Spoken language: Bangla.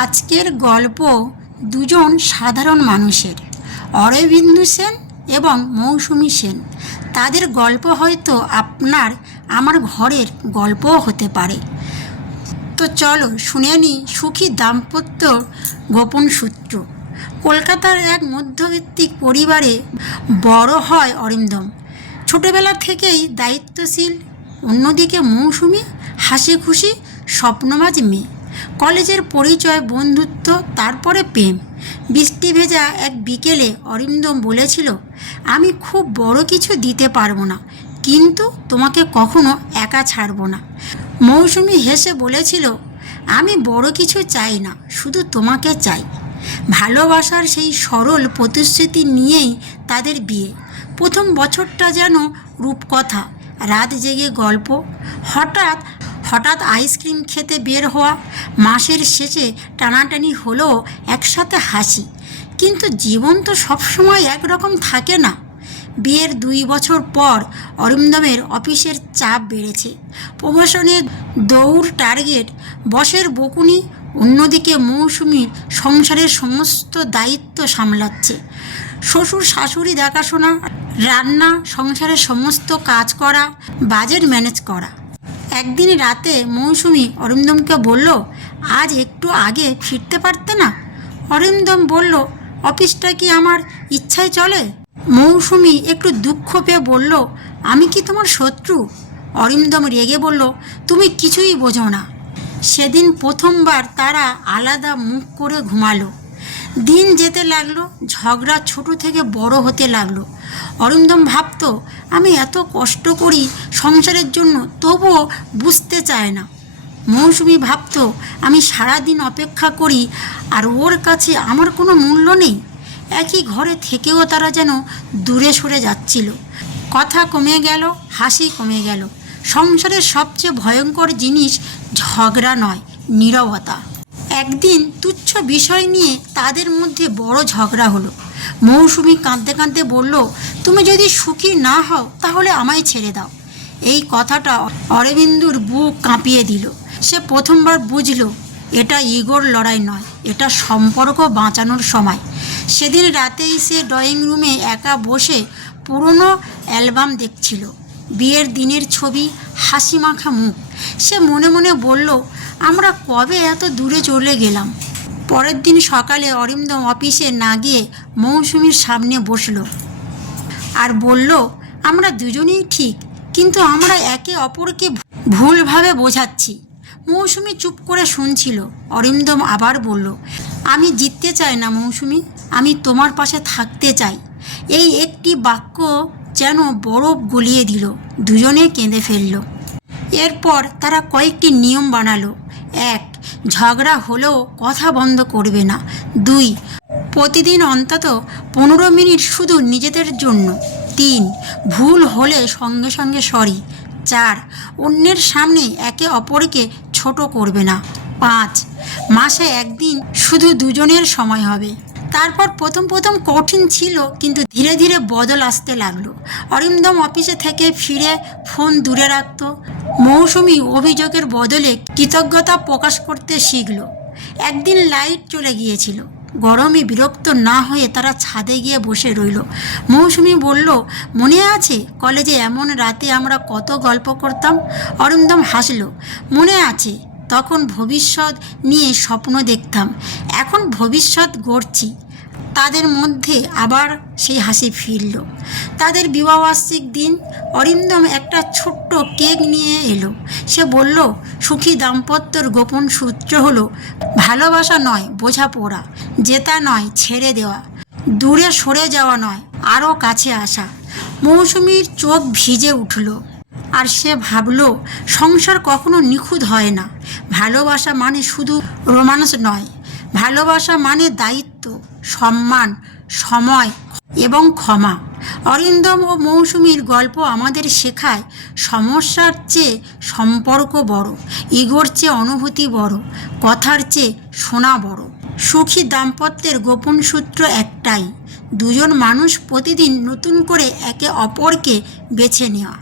আজকের গল্প দুজন সাধারণ মানুষের, অরবিন্দু সেন এবং মৌসুমী সেন। তাদের গল্প হয়তো আপনার আমার ঘরের গল্পও হতে পারে। তো চলো শুনে নিই সুখী দাম্পত্য গোপন সূত্র। কলকাতার এক মধ্যবিত্ত পরিবারে বড় হয় অরিন্দম। ছোটবেলা থেকেই দায়িত্বশীল, অন্যদিকে মৌসুমী হাসি খুশি স্বপ্নবাজ মেয়ে। কলেজের পরিচয়, বন্ধুত্ব, তারপরে প্রেম। বৃষ্টি ভেজা এক বিকেলে অরিন্দম বলেছিল, আমি খুব বড় কিছু দিতে পারবো না, কিন্তু তোমাকে কখনো একা ছাড়বো না। মৌসুমী হেসে বলেছিল, আমি বড় কিছু চাই না, শুধু তোমাকে চাই। ভালোবাসার সেই সরল প্রতিশ্রুতি নিয়েই তাদের বিয়ে। প্রথম বছরটা যেন রূপকথা, রাত জেগে গল্প, হঠাৎ আইসক্রিম খেতে বের হওয়া, মাসের শেষে টানাটানি হলেও একসাথে হাসি। কিন্তু জীবন তো সবসময় একরকম থাকে না। বিয়ের 2 বছর পর অরিন্দমের অফিসের চাপ বেড়েছে। প্রমোশনের দৌড়, টার্গেট, বসের বকুনি। অন্যদিকে মৌসুমীর সংসারের সমস্ত দায়িত্ব সামলাচ্ছে। শ্বশুর শাশুড়ি দেখাশোনা, রান্না, সংসারের সমস্ত কাজ করা, বাজেট ম্যানেজ করা। একদিন রাতে মৌসুমী অরিন্দমকে বলল, আজ একটু আগে ফিরতে পারতে না? অরিন্দম বলল, অফিসটা কি আমার ইচ্ছায় চলে? মৌসুমী একটু দুঃখ পেয়ে বলল, আমি কি তোমার শত্রু? অরিন্দম রেগে বলল, তুমি কিছুই বোঝো না। সেদিন প্রথমবার তারা আলাদা মুখ করে ঘুমালো। দিন যেতে লাগলো, ঝগড়া ছোট থেকে বড় হতে লাগলো। অরিন্দম ভাবতো, আমি এত কষ্ট করি সংসারের জন্য, তবুও বুঝতে চায় না। মৌসুমী ভাবতো, আমি সারাদিন অপেক্ষা করি আর ওর কাছে আমার কোনো মূল্য নেই। একই ঘরে থেকেও তারা যেন দূরে সরে যাচ্ছিল। কথা কমে গেল, হাসি কমে গেল। সংসারের সবচেয়ে ভয়ঙ্কর জিনিস ঝগড়া নয়, নীরবতা। একদিন তুচ্ছ বিষয় নিয়ে তাদের মধ্যে বড় ঝগড়া হলো। মৌসুমী কাঁদতে কাঁদতে বলল, তুমি যদি সুখী না হও তাহলে আমায় ছেড়ে দাও। এই কথাটা অরবিন্দুর বুক কাঁপিয়ে দিল। সে প্রথমবার বুঝল, এটা ইগোর লড়াই নয়, এটা সম্পর্ক বাঁচানোর সময়। সেদিন রাতেই সে ড্রয়িং রুমে একা বসে পুরনো অ্যালবাম দেখছিল। বিয়ের দিনের ছবি, হাসি মাখা মুখ। সে মনে মনে বলল, আমরা কবে এত দূরে চলে গেলাম। পরের দিন সকালে অরিন্দম অফিসে না গিয়ে মৌসুমীর সামনে বসল আর বলল, আমরা দুজনেই ঠিক, কিন্তু আমরা একে অপরকে ভুলভাবে বোঝাচ্ছি। মৌসুমী চুপ করে শুনছিল। অরিন্দম আবার বলল, আমি জিততে চাই না মৌসুমী, আমি তোমার পাশে থাকতে চাই। এই একটি বাক্য যেন বরফ গলিয়ে দিল। দুজনে কেঁদে ফেলল। এরপর তারা কয়েকটি নিয়ম বানালো। 1, ঝগড়া হলেও কথা বন্ধ করবে না। 2, প্রতিদিন অন্তত 15 মিনিট শুধু নিজেদের জন্য। 3, ভুল হলে সঙ্গে সঙ্গে সরি। 4, অন্যের সামনে একে অপরকে ছোট করবে না। 5, মাসে একদিন শুধু দুজনের সময় হবে। তারপর প্রথম কঠিন ছিল, কিন্তু ধীরে ধীরে বদল আসতে লাগলো। অরিন্দম অফিসে থেকে ফিরে ফোন দূরে রাখত। মৌসুমী অভিযোগের বদলে কৃতজ্ঞতা প্রকাশ করতে শিখল। একদিন লাইট চলে গিয়েছিল। গরমে বিরক্ত না হয়ে তারা ছাদে গিয়ে বসে রইল। মৌসুমী বলল, মনে আছে কলেজে এমন রাতে আমরা কত গল্প করতাম? অরিন্দম হাসল, মনে আছে। তখন ভবিষ্যৎ নিয়ে স্বপ্ন দেখতাম, এখন ভবিষ্যৎ গড়ছি। তাদের মধ্যে আবার সেই হাসি ফিরল। তাদের বিবাহবার্ষিক দিন। অরিন্দম একটা ছোট্ট কেক নিয়ে এলো। সে বলল, সুখী দাম্পত্যর গোপন সূত্র হলো, ভালোবাসা নয় বোঝাপড়া, জেতা নয় ছেড়ে দেওয়া, দূরে সরে যাওয়া নয় আরও কাছে আসা। মৌসুমীর চোখ ভিজে উঠল আর সে ভাবল, সংসার কখনো নিখুঁত হয় না। ভালোবাসা মানে শুধু রোমান্স নয়, ভালোবাসা মানে দায়িত্ব, সম্মান, সময় এবং ক্ষমা। অরিন্দম ও মৌসুমীর গল্প আমাদের শেখায়, সমস্যার চেয়ে সম্পর্ক বড়, ইগোর চেয়ে অনুভূতি বড়, কথার চেয়ে শোনা বড়। সুখী দাম্পত্যের গোপন সূত্র একটাই, দুজন মানুষ প্রতিদিন নতুন করে একে অপরকে বেছে নেওয়া।